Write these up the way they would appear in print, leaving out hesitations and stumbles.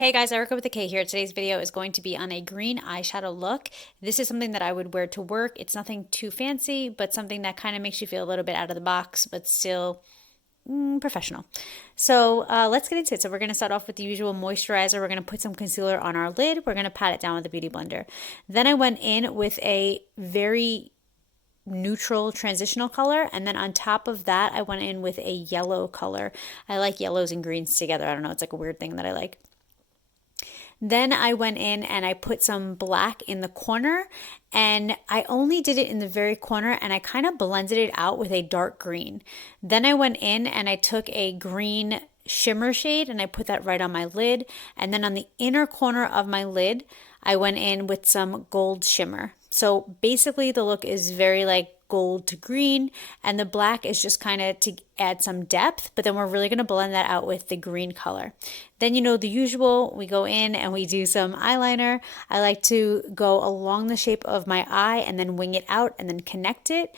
Hey guys, Erica with a K here. Today's video is going to be on a green eyeshadow look. This is something that I would wear to work. It's nothing too fancy, but something that kind of makes you feel a little bit out of the box, but still professional. So let's get into it. So we're going to start off with the usual moisturizer. We're going to put some concealer on our lid. We're going to pat it down with a beauty blender. Then I went in with a very neutral transitional color, and then on top of that I went in with a yellow color. I like yellows and greens together. I don't know, it's like a weird thing that I like. Then I went in and I put some black in the corner, and I only did it in the very corner, and I kind of blended it out with a dark green. Then I went in and I took a green shimmer shade and I put that right on my lid. And then on the inner corner of my lid, I went in with some gold shimmer. So basically the look is very like gold to green, and the black is just kind of to add some depth, but then we're really going to blend that out with the green color. Then you know the usual, we go in and we do some eyeliner. I like to go along the shape of my eye and then wing it out and then connect it.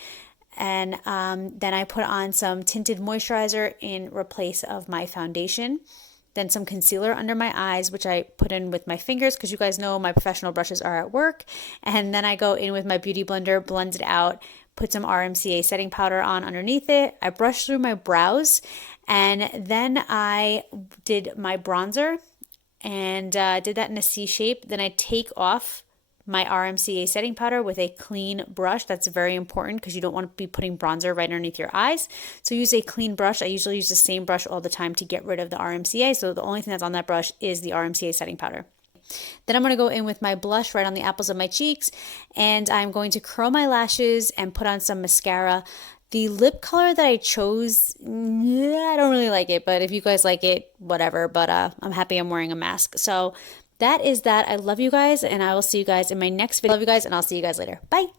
And then I put on some tinted moisturizer in replace of my foundation. Then some concealer under my eyes, which I put in with my fingers because you guys know my professional brushes are at work. And then I go in with my beauty blender, blend it out, put some RMCA setting powder on underneath it. I brush through my brows, and then I did my bronzer and did that in a C shape. Then I take off my RMCA setting powder with a clean brush. That's very important because you don't want to be putting bronzer right underneath your eyes. So use a clean brush. I usually use the same brush all the time to get rid of the RMCA. So the only thing that's on that brush is the RMCA setting powder. Then I'm going to go in with my blush right on the apples of my cheeks, and I'm going to curl my lashes and put on some mascara. The lip color that I chose, I don't really like it, but if you guys like it, whatever. But I'm happy I'm wearing a mask. So that is that. I love you guys, and I will see you guys in my next video. Love you guys, and I'll see you guys later. Bye.